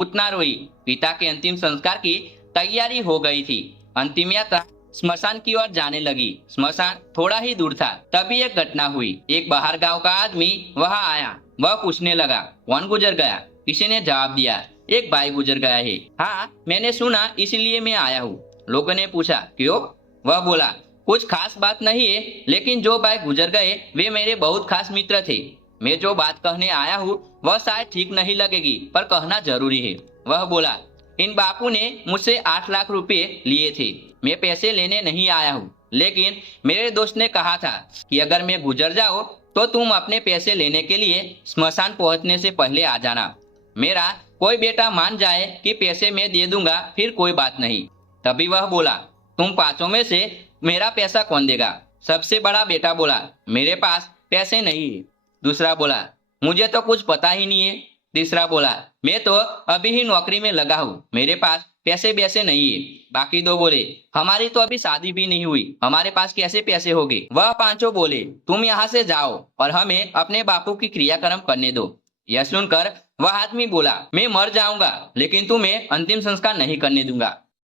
उतना रोई। पिता के अंतिम संस्कार की तैयारी हो गई थी। अंतिम यात्रा स्मशान की ओर जाने लगी। स्मशान थोड़ा ही दूर था, तभी एक घटना हुई। एक बाहर गांव का आदमी वहां आया। वह पूछने लगा, कौन गुजर गया? किसी ने जवाब दिया, एक भाई गुजर गया है। हाँ, मैंने सुना, इसलिए मैं आया हूँ। लोगों ने पूछा, क्यों? वह बोला, कुछ खास बात नहीं है, लेकिन जो भाई गुजर गए वे मेरे बहुत खास मित्र थे। मैं जो बात कहने आया हूँ वह शायद ठीक नहीं लगेगी, पर कहना जरूरी है। वह बोला, इन बापू ने मुझसे 8 लाख रुपए लिए थे। मैं पैसे लेने नहीं आया हूँ, लेकिन मेरे दोस्त ने कहा था कि अगर मैं गुजर जाऊँ तो तुम अपने पैसे लेने के लिए स्मशान पहुंचने से पहले आ जाना। मेरा कोई बेटा मान जाए कि पैसे मैं दे दूंगा, फिर कोई बात नहीं। तभी वह बोला, तुम पांचों में से मेरा पैसा कौन देगा? सबसे बड़ा बेटा बोला, मेरे पास पैसे नहीं है। दूसरा बोला, मुझे तो कुछ पता ही नहीं है। तीसरा बोला, मैं तो अभी ही नौकरी में लगा हूँ, मेरे पास पैसे वैसे नहीं है। बाकी दो बोले, हमारी तो अभी शादी भी नहीं हुई, हमारे पास कैसे पैसे होंगे? वह पांचों बोले, तुम यहाँ से जाओ और हमें अपने बापू की क्रियाक्रम करने दो। यह सुनकर वह आदमी बोला, मैं मर जाऊंगा, लेकिन तुम्हें अंतिम संस्कार नहीं करने दूंगा।